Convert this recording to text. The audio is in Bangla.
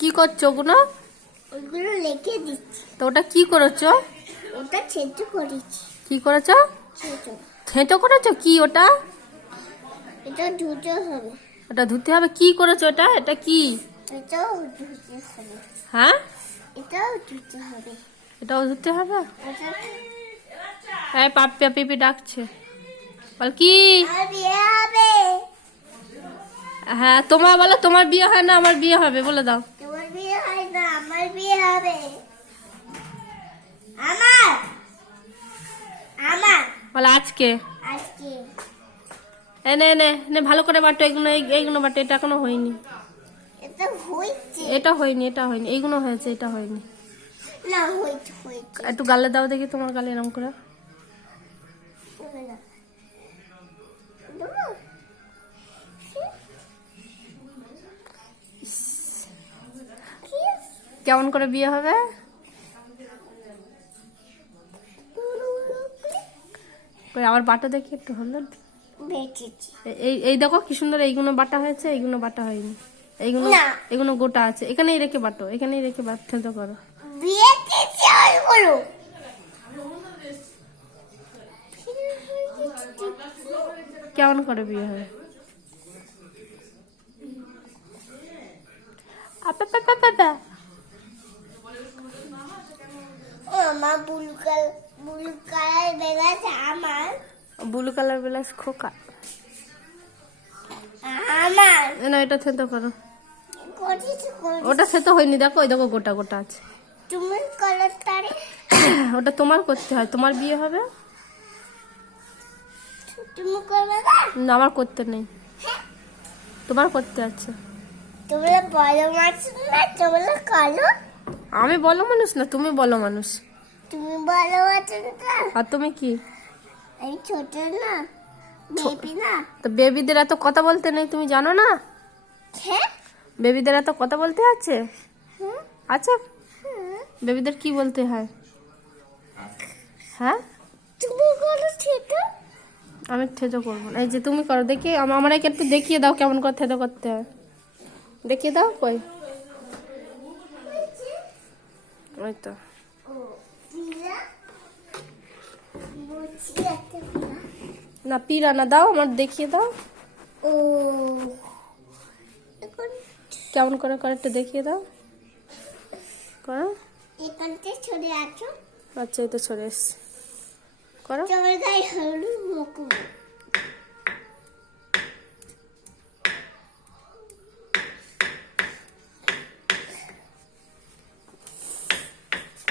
কি করছো ওগুলো? ওগুলো লিখে দিচ্ছি। তো ওটা কি করেছো? ওটা ছেঁচো করেছি। কি করেছো? ছেঁচো। থেঁতো করেছো? কি ওটা? এটা ধুতে হবে। ওটা ধুতে হবে? কি করেছো এটা? এটা কি? এটাও ধুতে হবে। হ্যাঁ, এটাও ধুতে হবে। এটাও ধুতে হবে। এটা হ্যাঁ, পাপ্পি পিপি ডাকছে। বল কি? আর বিয়ে হবে। হ্যাঁ, তোমার বলো তোমার বিয়ে হয় না আমার বিয়ে হবে, বলে দাও। তোমার বিয়ে হয় না, আমার বিয়ে হবে। আমার আমার বলো আজকে। আজকে এনে এনে এনে ভালো করে বাটো, এইগুলো এইগুলো বাটো। এটা এখনো হয়নি। এটা হয়েছে এটা হয়নি, এটা হয়নি। এইগুলো হয়েছে, এটা হয়নি। না, হয়েছে হয়েছে। একটু গালে দাও দেখি, তোমার গালে এরকম করে। না, দেবো? কেমন করে বিয়ে হবে? কই আবার বাটা দেখি একটু। হলো বেঁচেছি। এই এই দেখো কি সুন্দর। এইগুলো বাটা হয়েছে, এইগুলো বাটা হয়নি। এইগুলো না। এগুলো গোটা আছে। এখানেই রেখে বাটো, এখানেই রেখে থেঁতো করো। বেঁচেছি আর বলো। কেমন করে বিয়ে হবে? আপা আপা আপা আপা। আমার ব্লু কালার বেলাছে আমার। ব্লু কালার ব্লাউজ খোকা। আমার না, এটা থেঁতো করো। করেছি ওটা থেঁতো হয়নি, দেখো ওই দেখো গোটা গোটা আছে। তুমি কালার তারে ওটা তোমার করতে হয়, তোমার বিয়ে হবে। তুমি করবে না? না, আমার করতে নেই, তোমার করতে আছে। তোমরা বড় মাছ না, তোমরা কালো। আমি বলো মানুষ না, তুমি বলো মানুষ। তুমি বড় মাছ না, আর তুমি কি? আমি ছোট না, বেবি না। তো বেবিদের এত কথা বলতে নেই, তুমি জানো না? হ্যাঁ বেবিদের এত কথা বলতে আছে? হ্যাঁ আচ্ছা, হ্যাঁ। বেবিদের কি বলতে হয়? হ্যাঁ, তুমি করো ছোট। আমি থেতো করবো না। এই যে তুমি করো দেখি, আমার একটু দেখিয়ে দাও কেমন করে থেতো করতে হয়। দেখিয়ে দাও। কই? ওই তো। ও পিলা বুঝি একটা পিলা। না, পিরা না, দাও আমার দেখিয়ে দাও ও এখন কেমন করে করে একটু দেখিয়ে দাও। করো। এখানতে ছড়ে আছো। আচ্ছা, এই তো সরে এসছে। করো। তোমার গায়ে হলুদ মাখবো।